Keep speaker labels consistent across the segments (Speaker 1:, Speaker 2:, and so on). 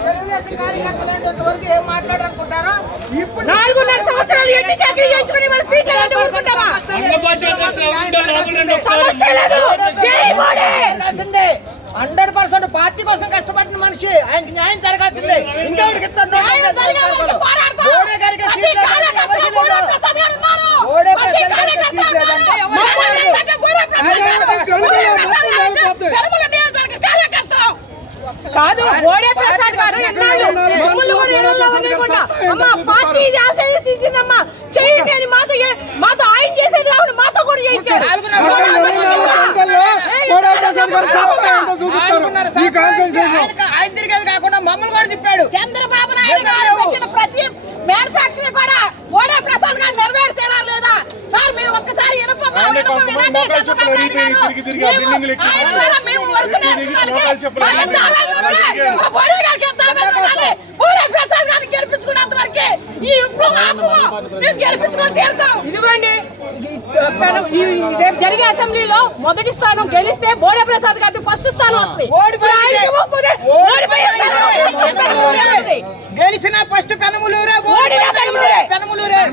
Speaker 1: తెలుగుదేశం కార్యకర్తలు అంటే ఇంతవరకు ఏం మాట్లాడాలనుకుంటారో ఇప్పుడు
Speaker 2: నాలుగున్నర సంవత్సరాలు ఎట్టి చాకరీ చేయించుకుని వాళ్ళ సీట్లు ఎలాంటి ఊరుకుంటావా సమస్య లేదు. చేయబోడే
Speaker 1: హండ్రెడ్ పర్సెంట్ పార్టీ కోసం కష్టపడిన మనిషి. ఆయనకి న్యాయం జరగాల్సిందే. ఇంకెవరికి
Speaker 2: న్యాయం జరిగే వరకు పోరాడతాం.
Speaker 1: మోడీ గారికి
Speaker 2: ప్రతి
Speaker 1: సీట్ లేదంటే
Speaker 2: కార్యకర్తలో
Speaker 1: ఎవరికి
Speaker 2: బూరా
Speaker 1: లేదు.
Speaker 2: ప్రసాద్ గారు ఉన్నారు.
Speaker 1: మోడీ
Speaker 2: ప్రతి
Speaker 1: ప్రసాద్ గారికి
Speaker 2: కార్యకర్త
Speaker 1: సీట్ లేదంటే ఎవరికి
Speaker 2: మమ్మల్ని
Speaker 1: లేదు.
Speaker 2: ఏంటంటే బూరా ప్రసాద్ గారు, బూరా ప్రసాద్ గారు అంటే పెరుమల నియోజకవర్గ కార్యకర్త. కాదు ఓడే ప్రసాద్ గారు పార్టీ చేయండి అని మాతో మాతో ఆయన చేసేది కాకుండా మాతో కూడా
Speaker 1: ఆయన- ఆయన తిరిగేది కాకుండా మమ్మల్ని కూడా తిప్పాడు.
Speaker 2: చంద్రబాబు నాయుడు గారు పెట్టిన ప్రతి మ్యానుఫాక్చరింగ్ కూడా ఓడే ప్రసాద్ గారు నెరవేర్చేలా లేదా సార్ మీరు ఒక్కసారి ఇనుప
Speaker 3: ఆయన
Speaker 2: ఇనుప
Speaker 3: కొంతమంది
Speaker 2: వినండి
Speaker 3: మోకాలు చెప్పులు
Speaker 2: చంద్రబాబు నాయుడు
Speaker 3: తిరిగి
Speaker 2: గారు.
Speaker 3: తిరిగి తిరిగి ఆ
Speaker 2: మేము-
Speaker 3: బిల్డింగులు ఎక్కి
Speaker 2: ఆయన ద్వారా మేము వర్క్
Speaker 3: తిరిగి తిరిగి
Speaker 2: నేర్చుకోవడానికి
Speaker 3: మోకాలు చెప్పులు
Speaker 2: మా
Speaker 3: తిరిగి
Speaker 2: దావాలు ఉన్నాయి.
Speaker 3: తిరిగి
Speaker 2: మా బోడే గారికి ఎంత ఆనందం ఉండాలి. బోడే ప్రసాద్ గారిని గెలిపించుకున్నంత వరకే ఈ విప్లవం ఆపము. మేము గెలిపించుకొని తీరుతాం. ఇదిగోండి. రేపు జరిగే అసెంబ్లీలో మొదటి స్థానం గెలిస్తే బోడే ప్రసాద్ గారికి ఫస్ట్ స్థానం వస్తుంది.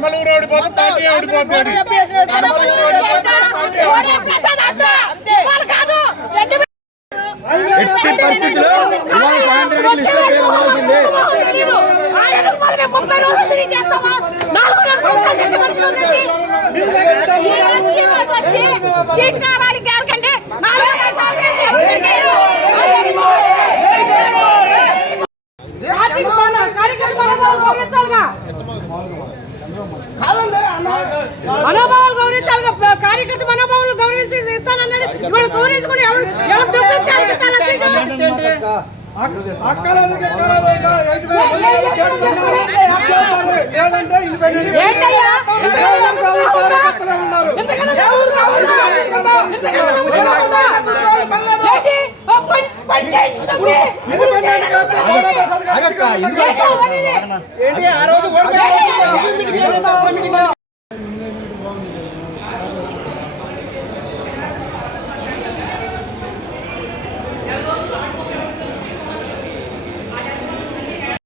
Speaker 1: కనుమలూరు
Speaker 3: ఓడిపోతే పార్టీ ఓడిపోతుంది
Speaker 4: ఎట్టి పరిస్థితుల్లో ఇవాళ సాయంత్రానికి లిస్టులో పేరు
Speaker 2: మేము ముప్పై రోజులు తిరిగి చేస్తామా? నాలుగున్నర సంవత్సరాలు చేసే మనుషులు ఉన్నది. ఈ రోజుకి ఈ రోజు వచ్చి సీట్ కావాలి ఎవరికంటే నాలుగున్నర సంవత్సరాలు మనోభావాలు గౌరవించాలిగా కార్యకర్త మనోభావాలు గౌరవించి ఇస్తానన్నాడు ఇవాళ గౌరవించుకుని ఎవరు ఏంటి
Speaker 1: ఆ రోజు